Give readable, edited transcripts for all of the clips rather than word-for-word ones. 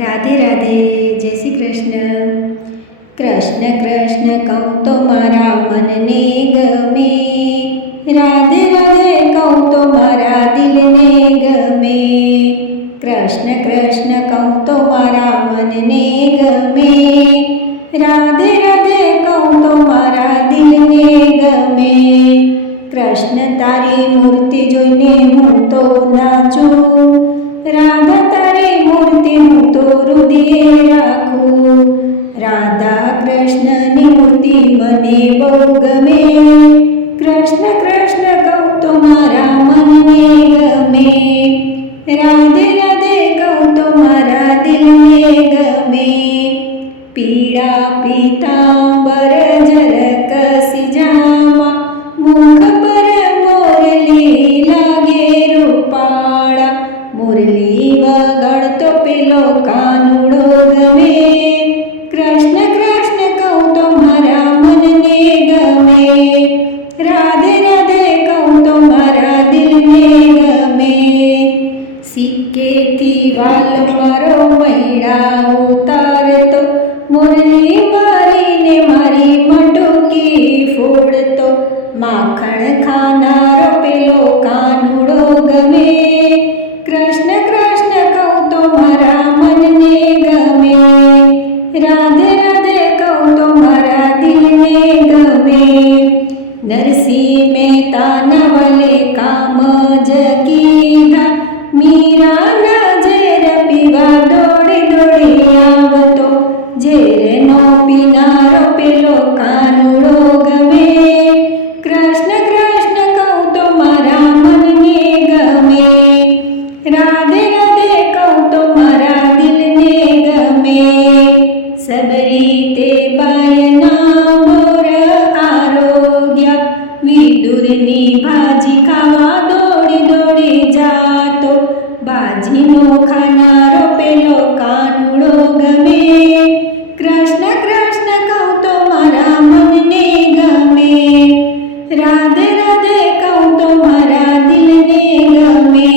રાધે રાધે, જય શ્રી કૃષ્ણ. કૃષ્ણ કૃષ્ણ કહું તો મારા મનને ગમે, રાધે રાધે કહું તો મારા દિલને ગમે. કૃષ્ણ કૃષ્ણ કહું તો મારા મનને ગમે, રાધે રાધે કહું તો મારા દિલને ગમે. કૃષ્ણ તારી મૂર્તિ જોઈને હું તો નાચું, રાધા તારી મૂર્તિ હું તો હૃદયે રાખું. રાધા કૃષ્ણની મૂર્તિ મને બહુ ગમે, કૃષ્ણ કૃષ્ણ કહું તો મારા મનને ગમે. રાધે રાધે કહું તો મારા દિલને ગમે. પીળા પીતાંબર ઝરકસી જામા, મુખ પર મોરલી લાગે રૂપાળા. મુરલી વગાડતો પેલો કાનુડો ગમે, કૃષ્ણ કૃષ્ણ કહું તો મારા મનને ગમે. રાધે રાધે કહું તો મારા દિલને ગમે. સિક્કેથી વાલ મારો મૈડા ઉતારતો, મુરલી મારીને મારી મટકી ફોડતો. માખણ ખાનારો પેલો કાનુડો ગમે, કૃષ્ણ કૃષ્ણ કહું તો મારા મનને ગમે. રાધે રાધે કહું તો મારા દિલને ગમે. નરસિંહ મહેતાના વલે કામ જ કીધા, મીરાના ઝેર પીવા દોડી દોડી આવતો. ઝેરનો પીનારો પેલો કાનુડો ગમે, કૃષ્ણ કૃષ્ણ કહું તો મારા મનને ગમે. રાધે રાધે કહું તો મારા દિલને ગમે. સબરી તે બાયના મોર આરોગ્યા, વિદુરની ભાજી ખાવા દોડી દોડી જાતો. ભાજીનો ખાનારો પેલો કાનુડો ગમે, કૃષ્ણ કૃષ્ણ કહું તો મારા મનને ગમે. રાધે રાધે કહું તો મારા દિલને ગમે.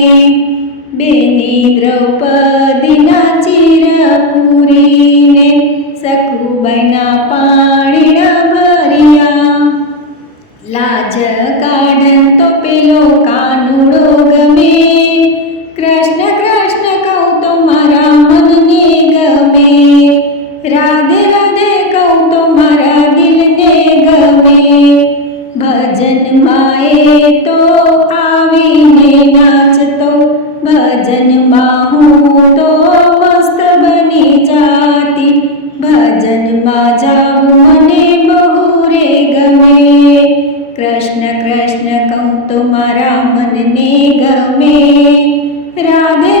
બેની દ્રૌપદીના ચીર પૂરીને, સખુબાઈના પાણીના ભર્યા. લાજ કાઢન તો પેલો કાનુડો ગમે, કૃષ્ણ કૃષ્ણ કહું તો મારા મનને ગમે. રાધે રાધે કહું તો મારા દિલને ગમે. ભજનમાં એ તો આવીને નાચતો, ભજનમાં હું તો મસ્ત બની જાતી. ભજનમાં જાવું મને બહુ રે ગમે, કૃષ્ણ કૃષ્ણ કહું તો મારા મનને ગમે. રાધે